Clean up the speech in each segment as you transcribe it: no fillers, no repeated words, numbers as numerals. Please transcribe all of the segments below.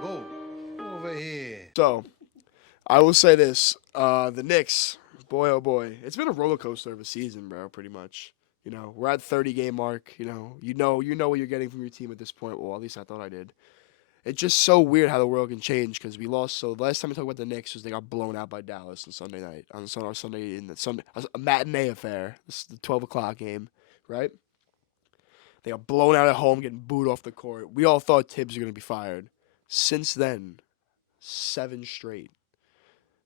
go over here. So, I will say this: the Knicks, boy oh boy, it's been a roller coaster of a season, bro. Pretty much. We're at 30-game mark. You know what you're getting from your team at this point. Well, at least I thought I did. It's just so weird how the world can change because we lost. So the last time we talked about the Knicks was they got blown out by Dallas on Sunday night on Sunday in the Sunday a matinee affair. This is the 12 o'clock game, right? They got blown out at home, getting booed off the court. We all thought Tibbs was gonna be fired. Since then, seven straight.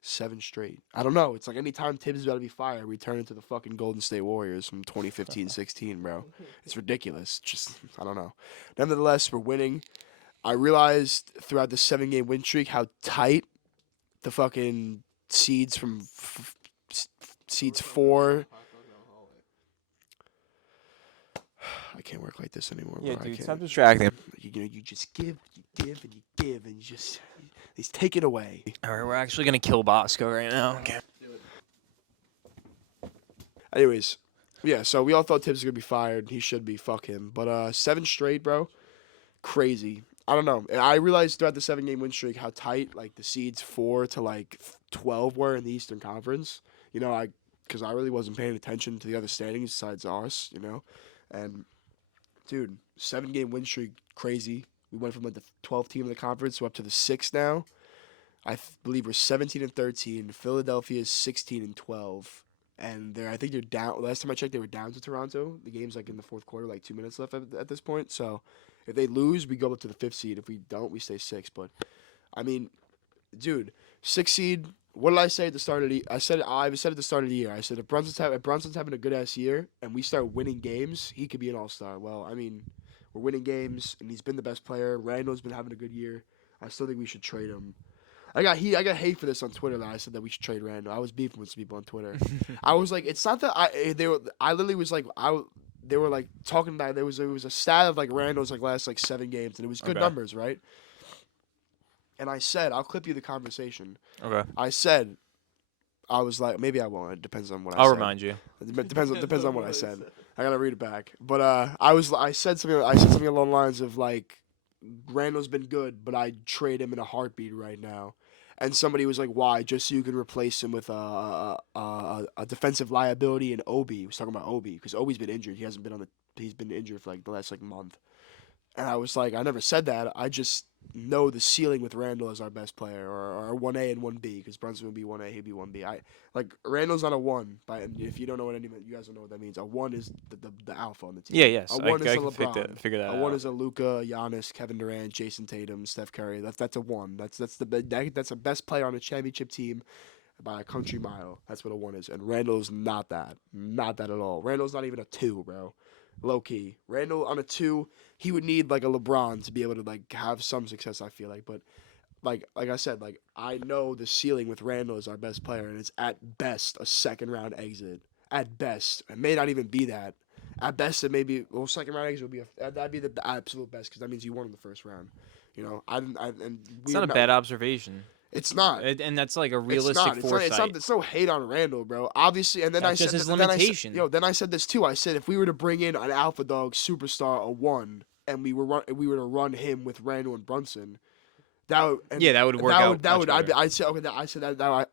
Seven straight. I don't know. It's like anytime Tibbs is about to be fired, we turn into the fucking Golden State Warriors from 2015-16, bro. It's ridiculous. Just, I don't know. Nevertheless, we're winning. I realized throughout the 7-game win streak how tight the fucking seeds from seeds 4. I can't work like this anymore, bro. Yeah, I dude, can't. stop distracting. You just give, and you give, and you just he's take it away. All right, we're actually gonna kill Bosco right now. Okay. Anyways, yeah. So we all thought Tibbs was gonna be fired. He should be. Fuck him. But 7 straight, bro. Crazy. I don't know. I realized throughout the 7-game win streak how tight like the seeds 4 to like 12 were in the Eastern Conference. Because I really wasn't paying attention to the other standings besides us. And dude, 7-game win streak, crazy. We went from like the 12th team in the conference to up to the 6th now. I believe we're 17-13. Philadelphia is 16-12, and I think they're down. Last time I checked, they were down to Toronto. The game's like in the fourth quarter, like 2 minutes left at this point. So if they lose, we go up to the 5th seed. If we don't, we stay 6th. But I mean, dude, 6th seed. What did I say at the start of the? I said at the start of the year. I said if Brunson's having a good ass year and we start winning games, he could be an all-star. Well, I mean, we're winning games and he's been the best player. Randall's been having a good year. I still think we should trade him. I got hate for this on Twitter that I said that we should trade Randall. I was beefing with some people on Twitter. I was like, it's not that I literally was like they were like talking about it was a stat of like Randall's like last like 7 games and it was good numbers, right? And I said, I'll clip you the conversation. Okay. I said, I was like, maybe I won't. It depends on what I said. I'll remind you. It depends on what I said. I gotta read it back. But I said something along the lines of like, Randall's been good, but I'd trade him in a heartbeat right now. And somebody was like, why? Just so you can replace him with a defensive liability in Obi. He was talking about Obi because Obi's been injured. He's been injured for like the last like month. And I was like, I never said that. I just know the ceiling with Randall as our best player, or 1A and 1B, because Brunson would be 1A, he'd be 1B. Randall's not a 1, and if you don't know you guys don't know what that means. A 1 is the alpha on the team. Yeah, yes. A 1 is a can LeBron. figure that out. A 1 is a Luka, Giannis, Kevin Durant, Jason Tatum, Steph Curry. That's a 1. That's the best player on a championship team by a country mile. That's what a 1 is. And Randall's not that. Not that at all. Randall's not even a 2, bro. Low key. Randall on a 2, he would need like a LeBron to be able to like have some success, I feel like. But like I said, like I know the ceiling with Randall is our best player, and it's at best a 2nd-round exit. At best. It may not even be that. At best, it may be 2nd-round exit would be that'd be the absolute best because that means you won in the 1st round. It's not a bad observation. It's not, and that's like a realistic foresight. It's no hate on Randall, bro. Obviously, and then That's just his limitation. Then I said this too. I said if we were to bring in an alpha dog superstar, a 1, and we were to run him with Randall and Brunson, that would work out.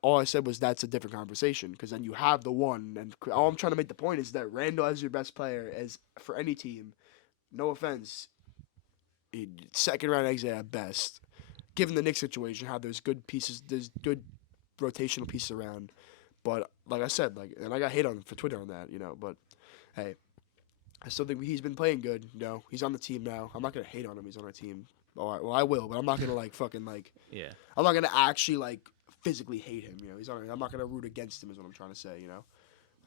All I said was that's a different conversation because then you have the 1, and all I'm trying to make the point is that Randall as your best player as for any team, no offense, 2nd-round exit at best. Given the Knicks situation, how there's good rotational pieces around, but like I said, and I got hate on for Twitter on that, But hey, I still think he's been playing good. He's on the team now. I'm not gonna hate on him. He's on our team. All right, well I will, but I'm not gonna Yeah. I'm not gonna actually physically hate him. He's on. I'm not gonna root against him. Is what I'm trying to say.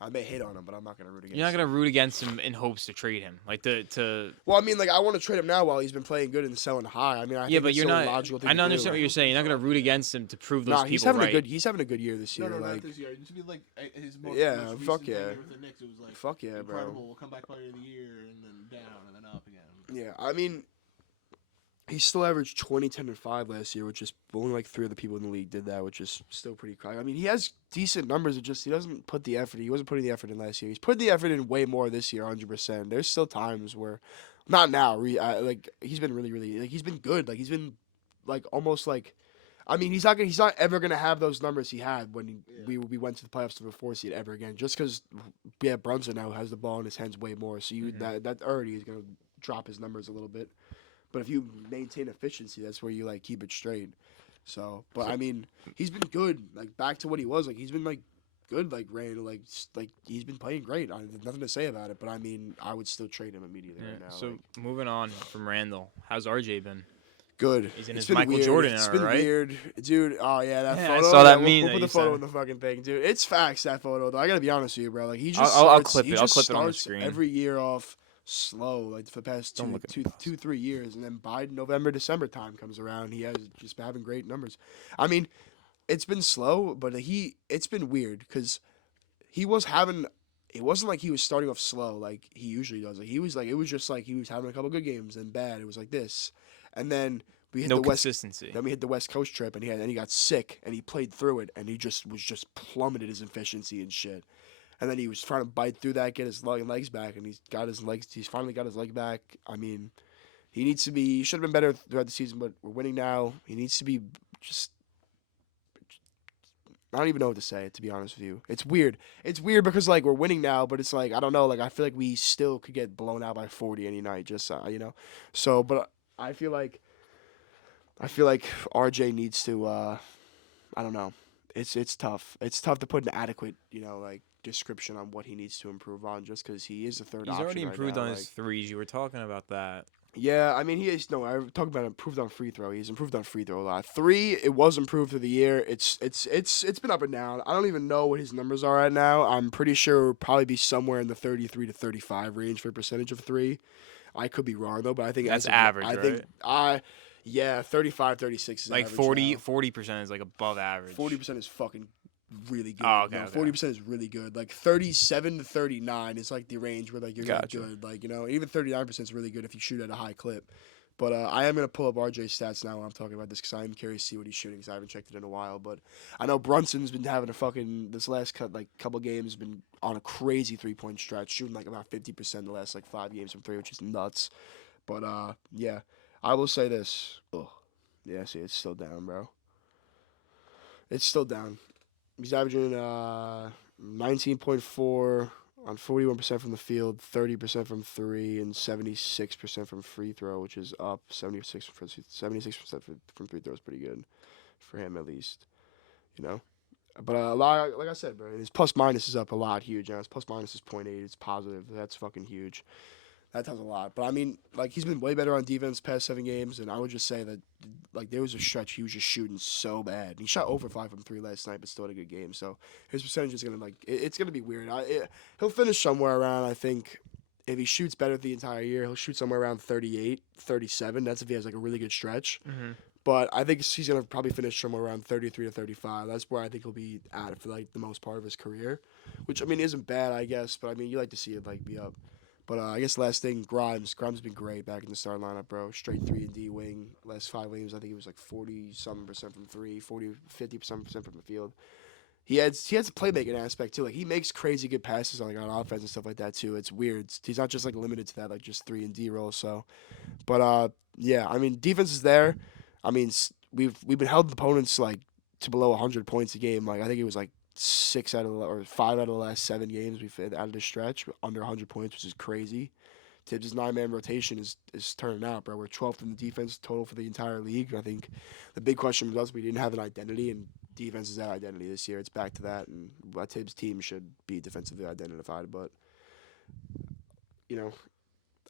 I may hate on him, but I'm not gonna root against him. You're not gonna root against him in hopes to trade him, Well, I mean, I want to trade him now while he's been playing good and selling high. I mean, I think but you're not. logical thing I don't to do. understand what you're saying. You're not gonna root against him to prove those people right. He's having a good year this year. No, not this year. It used to be like his most fuck recent yeah. tenure with the Knicks. It was like fuck yeah, incredible. bro. Comeback player of the year, and then down, and then up again. Yeah, I mean, he still averaged 20, 10, and 5 last year, which is only 3 other people in the league did that, which is still pretty crazy. I mean, he has decent numbers. It just he doesn't put the effort. He wasn't putting the effort in last year. He's put the effort in way more this year, 100%. There's still times where, not now. He's been really, really he's been good. He's been like almost like. I mean, he's not ever gonna have those numbers he had when we went to the playoffs to the 4 seed ever again. Just because Brunson now has the ball in his hands way more, so that already is gonna drop his numbers a little bit. But if you maintain efficiency, that's where you like keep it straight. So, but I mean, he's been good. Like back to what he was. Like he's been like good. Like Randall. Like he's been playing great. There's nothing to say about it. But I mean, I would still trade him immediately right now. So moving on from Randall, how's RJ been? Good. He's in his Michael Jordan era, right? It's been weird. Dude, oh yeah, that photo. I saw that meme. We'll put the photo in the fucking thing, dude. It's facts, that photo, though. I gotta be honest with you, bro. Like, he just I'll clip it. I'll clip it on the screen. Every year off slow, like, for the past 3 years. And then by November, December time comes around, he has just been having great numbers. I mean, it's been slow, but it's been weird because he was having... It wasn't like he was starting off slow like he usually does. Like, it was just like he was having a couple good games and bad. It was like this. And then we hit consistency. Then we hit the West Coast trip, and he got sick, and he played through it, and he just plummeted his efficiency and shit. And then he was trying to bite through that, get his legs back, and he's finally got his leg back. I mean, he should have been better throughout the season, but we're winning now. He needs to be just. I don't even know what to say, to be honest with you. It's weird. It's weird because, like, we're winning now, but it's like, I don't know. Like, I feel like we still could get blown out by 40 any night, just, you know. So, but I feel like RJ needs to, I don't know. It's tough. It's tough to put an adequate, you know, like, description on what he needs to improve on just because he is the third option. He's already improved right now, on his threes. You were talking about that. Yeah, I mean, he is. No, I talked about improved on free throw. He's improved on free throw a lot. 3, it was improved through the year. It's been up and down. I don't even know what his numbers are right now. I'm pretty sure it'll probably be somewhere in the 33 to 35 range for percentage of 3. I could be wrong though, but I think that's average. Yeah, 35, 36 is like average 40% is like above average. 40% is fucking really good. Oh, okay. 40% is really good. Like 37 to 39 is like the range where like you're good. Like, you know, even 39% is really good if you shoot at a high clip. But I am gonna pull up RJ's stats now when I'm talking about this because I'm curious to see what he's shooting because I haven't checked it in a while. But I know Brunson's been having this last couple games been on a crazy 3-point stretch, shooting like about 50% the last like 5 games from 3, which is nuts. But yeah, I will say this. Oh, yeah, see, it's still down, bro. It's still down. He's averaging 19.4 on 41% from the field, 30% from 3, and 76% from free throw, which is up. 76% from free throw is pretty good for him, at least. You know? But like I said, bro, his plus minus is up a lot, huge. His plus minus is 0.8. It's positive. That's fucking huge. That tells a lot. But I mean, like, he's been way better on defense past 7 games, and I would just say that, like, there was a stretch he was just shooting so bad. He shot over 5 from 3 last night, but still had a good game. So his percentage is gonna it's gonna be weird. He'll finish somewhere around, I think, if he shoots better the entire year, he'll shoot somewhere around 38, 37. That's if he has like a really good stretch. Mm-hmm. But I think he's gonna probably finish somewhere around 33 to 35. That's where I think he'll be at for like the most part of his career, which I mean isn't bad, I guess. But I mean you like to see it like be up. But I guess last thing, Grimes. Grimes been great back in the starting lineup, bro. Straight 3-and-D wing. Last 5 games, I think he was like 40-something% from 3, 50% from the field. He has a playmaking aspect too. Like he makes crazy good passes on offense and stuff like that too. It's weird. He's not just like limited to that like just 3-and-D role. So, but yeah, I mean defense is there. I mean we've been held opponents like to below 100 points a game. Like I think it was like 5 out of the last 7 games we've had out of the stretch under 100 points, which is crazy. Tibbs' 9-man rotation is turning out, bro. We're 12th in the defense total for the entire league. I think the big question was we didn't have an identity, and defense is that identity this year. It's back to that, and Tibbs' team should be defensively identified. But, you know,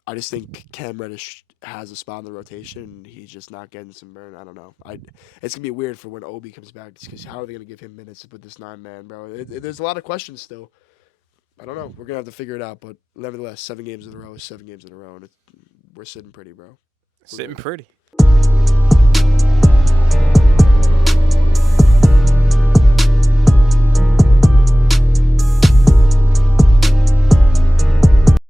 I just think Cam Reddish has a spot in the rotation, and he's just not getting some burn. I don't know. It's going to be weird for when Obi comes back, because how are they going to give him minutes with this 9-man, bro? There's a lot of questions still. I don't know. We're going to have to figure it out, but nevertheless, 7 games in a row is 7 games in a row, and we're sitting pretty, bro. Sitting pretty.